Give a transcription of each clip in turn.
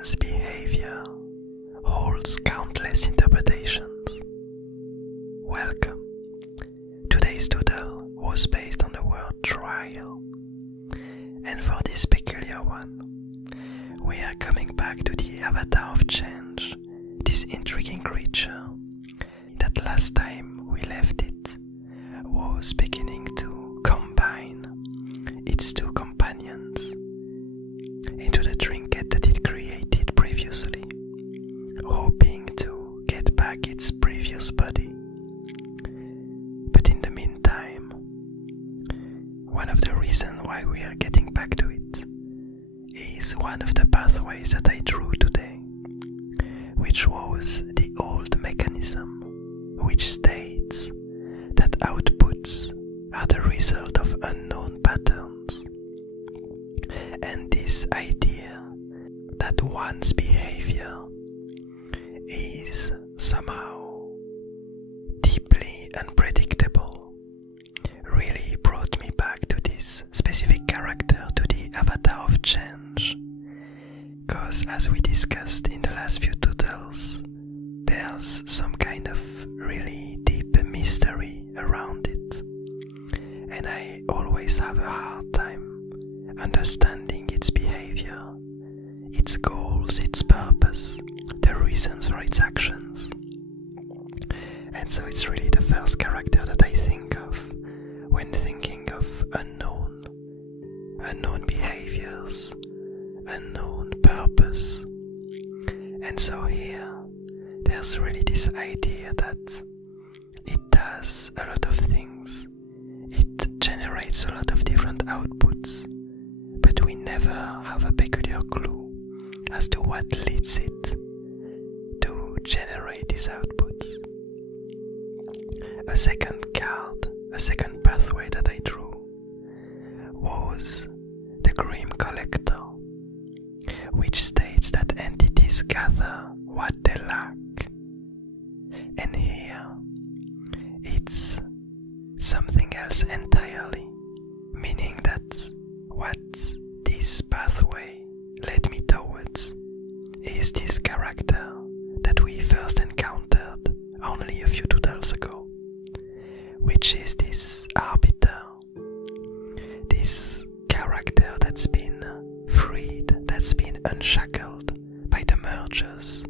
one's behavior holds countless interpretations. Welcome. Today's doodle was based on the word trial. And for this peculiar one, we are coming back to the avatar of change, this intriguing creature that last time we left it was beginning to combine its two companions into the trinket that it created previously, hoping to get back its previous body. But in the meantime, one of the reasons why we are getting back to it is one of the pathways that I drew today, which was the old mechanism which states that outputs are the result of unknown patterns, and this idea that one's behavior is somehow deeply unpredictable really brought me back to this specific character, to the avatar of change, because as we discussed in the last few doodles, there's some kind of really deep mystery around it, and I always have a hard time understanding its behavior, its goals, its purpose, the reasons for its actions. And so it's really the first character that I think of when thinking of unknown behaviors, unknown purpose. And so here, there's really this idea that it does a lot of things. It generates a lot of different outputs, but we never have a peculiar clue as to what leads it to generate these outputs. A second card, a second pathway that I drew was the Grim Collector, which states that entities gather what they lack. And here, it's something else entirely, meaning that what this pathway led me towards is this character that we first encountered only a few doodles ago, which is this Arbiter, this character that's been freed, that's been unshackled by the mergers,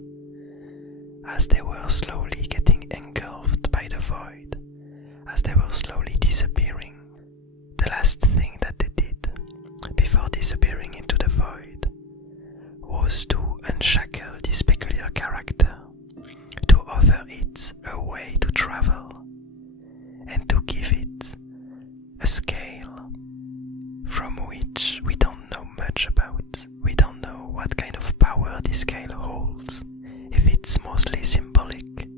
as they were slowly getting engulfed by the void, as they were slowly disappearing. The last thing that they did before disappearing into the void was to unshackle this peculiar character, to offer it a way to travel, and to give it a scale from which we don't know much about. We don't know what kind of power this scale holds, if it's mostly symbolic,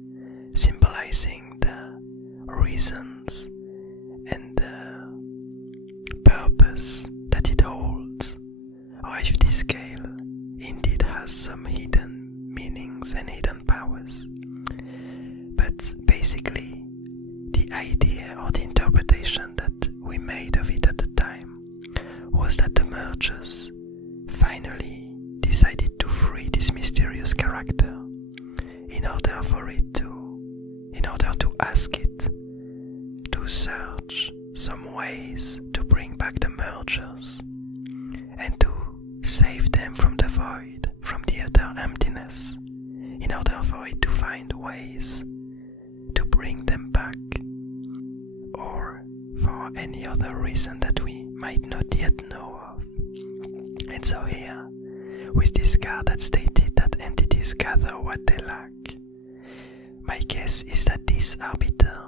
symbolizing the reasons and the purpose that it holds, or if this scale indeed has some hidden meanings and hidden powers. But basically, the idea or the interpretation that we made of it at the time was that the mergers finally decided to free this mysterious character in order to ask it to search some ways to bring back the mergers and to save them from the void, from the utter emptiness, in order for it to find ways to bring them back, or for any other reason that we might not yet know of. And so here, with this card that stated that entities gather what they lack, my guess is that this Arbiter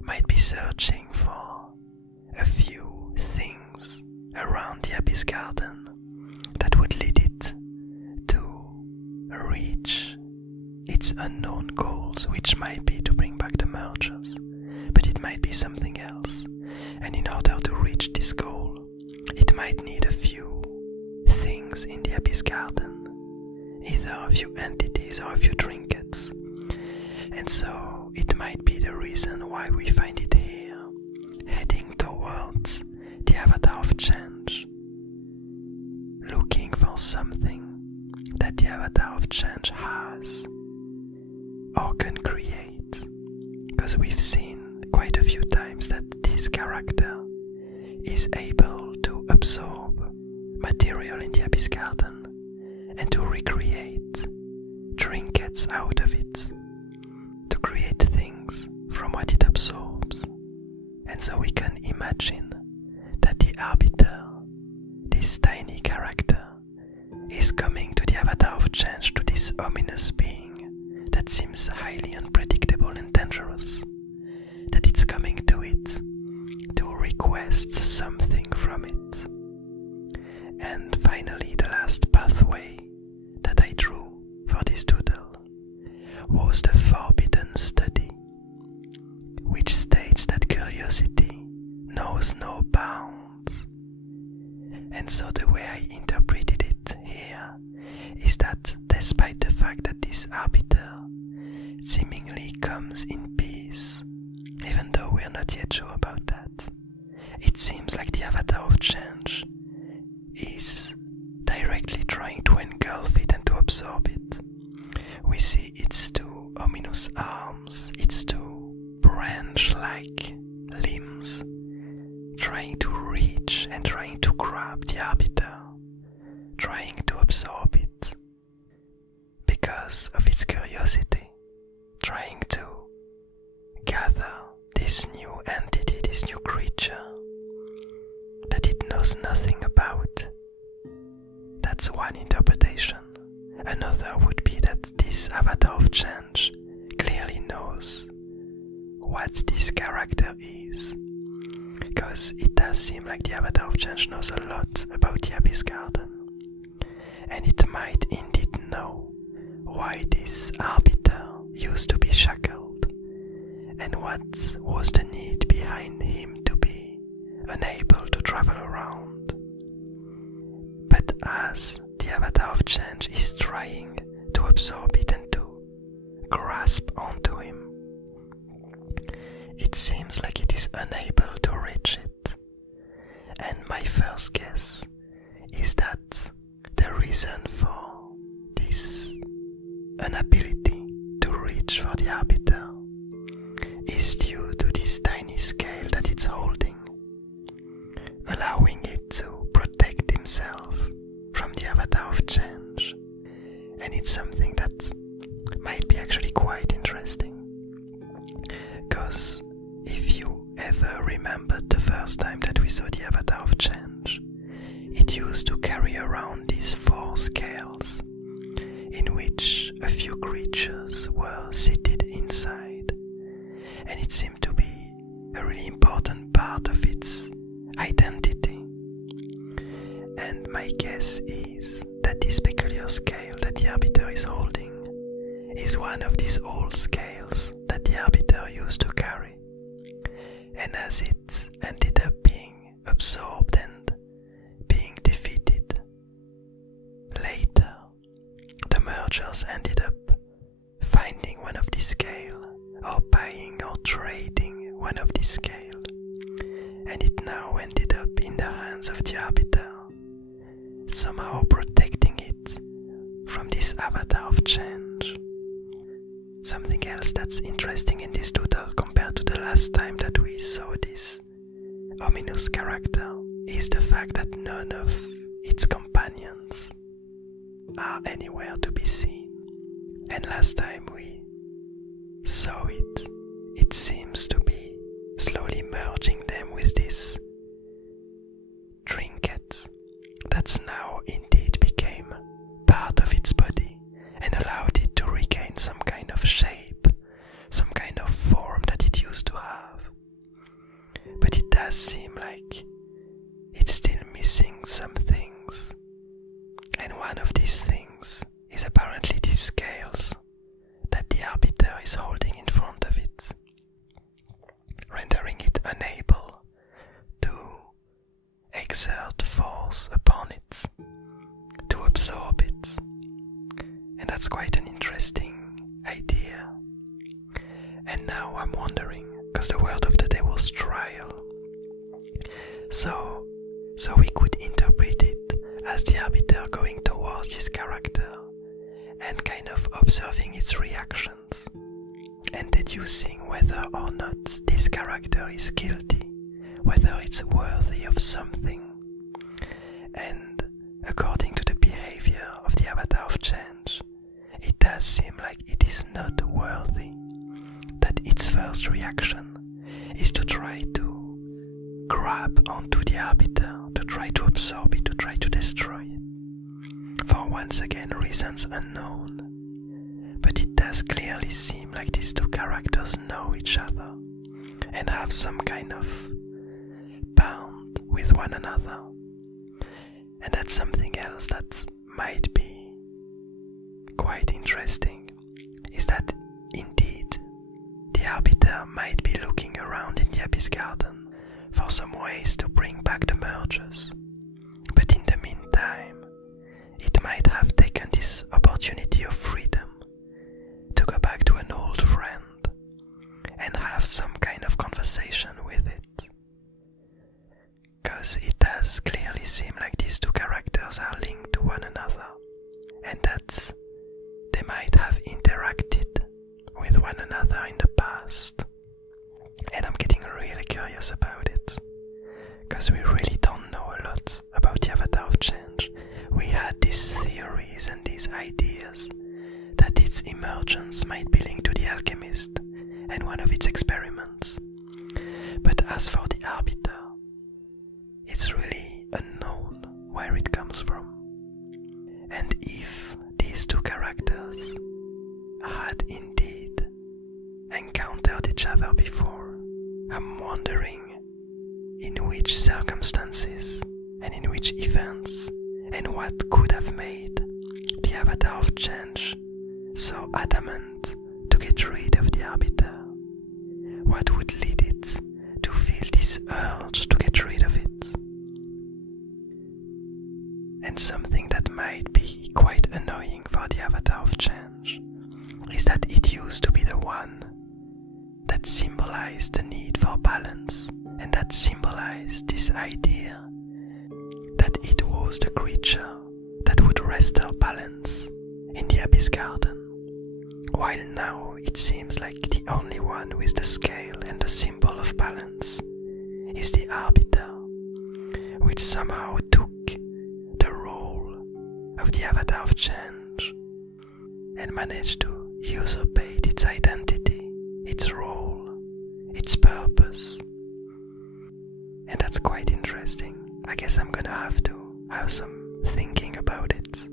might be searching for a few things around the Abyss Garden that would lead it to reach its unknown goals, which might be to bring back the mergers, but it might be something else. And in order to reach this goal, it might need a few things in the Abyss Garden, either a few entities or a few trinkets. And so it might be the reason why we find it here, heading towards the avatar of change, looking for something that the avatar of change has or can create, because we've seen quite a few times that this character is able to absorb material in the Abyss Garden and to recreate trinkets out of it, to create things from what it absorbs. And so we can imagine that the Arbiter, this tiny character, is coming to the avatar of change, to this ominous being that seems highly unpredictable and dangerous, that it's coming to it to request something from it. And finally, the last pathway that I drew for this doodle was the forbidden study, which states that curiosity knows no bounds. And so the way I interpreted it here is that despite the fact that this Arbiter seemingly comes in peace, even though we're not yet sure about that, it seems like the avatar of change is directly trying to engulf it and to absorb it. We see its two ominous arms, its two branch-like limbs, trying to reach and trying to grab the Arbiter, trying to absorb it because of its curiosity, trying to gather this new entity, this new creature that it knows nothing about. That's one interpretation. Another would be that this avatar of change clearly knows what this character is, because it does seem like the avatar of change knows a lot about the Abyss Garden, and it might indeed know why this Arbiter used to be shackled, and what was the need behind him to be unable to travel around. But as the avatar of change is trying to absorb it and to grasp onto him, it seems like it is unable to reach it. And my first guess is that the reason for this inability to reach for the Arbiter is due to this tiny scale that it's holding, allowing it to protect himself from the avatar of change. And it's something that might be actually quite interesting, because if you ever remembered the first time that we saw the avatar of change, it used to carry around these 4 scales in which a few creatures were seated inside, and it seemed to be a really important part of its identity. And my guess is that this peculiar scale that the Arbiter is holding is one of these old scales that the Arbiter used to carry, and as it ended up being absorbed and being defeated later, the mergers ended up finding one of these scale, or buying or trading one of these scale, and it now ended up in the hands of the Arbiter, somehow protecting it from this avatar of change. Something else that's interesting in this doodle compared to the last time that we saw this ominous character is the fact that none of its companions are anywhere to be seen. And last time we saw it, it seems to be slowly merging them with this trinket that's now indeed became part of its body and allowed it to regain some kind of shape, some kind of form that it used to have. But it does seem like it's still missing some things, and one of these things is apparently these scales that the Arbiter is holding in front of it, rendering it unable to exert force upon it, to absorb it. And that's quite an interesting idea. And now I'm wondering, because the word of the day was trial, so we could interpret it as the Arbiter going towards this character deducing whether or not this character is guilty, whether it's worthy of something. And according to the behavior of the avatar of change, it does seem like it is not worthy, that its first reaction is to try to grab onto the Arbiter, to try to absorb it, to try to destroy it, for once again reasons unknown. But it does clearly seem like these two characters know each other and have some kind of bond with one another. And that's something else that might be quite interesting, is that indeed the Arbiter might be looking around in the Abyss Garden for some ways to bring back the mergers. But in the meantime, it might have taken this opportunity of freedom to go back to an old friend and have some kind of conversation with it. Because it does clearly seem like these two characters are linked to one another, and that they might have interacted with one another in the past. And I'm getting really curious about it, because we really don't know a lot about the Avatar of Change. We had these theories and these ideas that its emergence might be linked to the Alchemist and one of its experiments. But as for the Arbiter, it's really unknown where it comes from. And if these two characters had indeed encountered each other before, I'm wondering in which circumstances and in which events and what could have made the Avatar of Change so adamant to get rid of the Arbiter. What would lead it to feel this urge to get rid of it? And something that might be quite annoying for the Avatar of Change is that it used to be the one that symbolized the need for balance, and that symbolized this idea that it was the creature that would restore balance in the Abyss Garden, while now it seems like the only one with the scale and the symbol of balance is the Arbiter, which somehow took the role of the Avatar of Change and managed to usurpate its identity, its role, its purpose. And that's quite interesting. I guess I'm gonna have to have some thinking about it,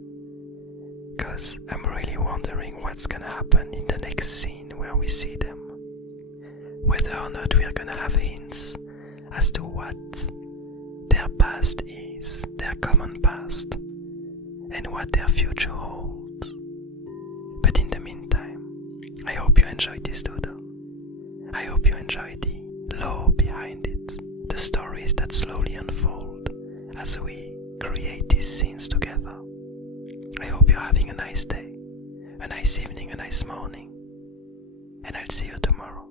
because I'm really wondering what's gonna happen in the next scene where we see them. Whether or not we are gonna have hints as to what their past is, their common past, and what their future holds. But in the meantime, I hope you enjoyed this doodle. I hope you enjoyed the lore behind it, the stories that slowly unfold as we create these scenes together. I hope you're having a nice day, a nice evening, a nice morning, and I'll see you tomorrow.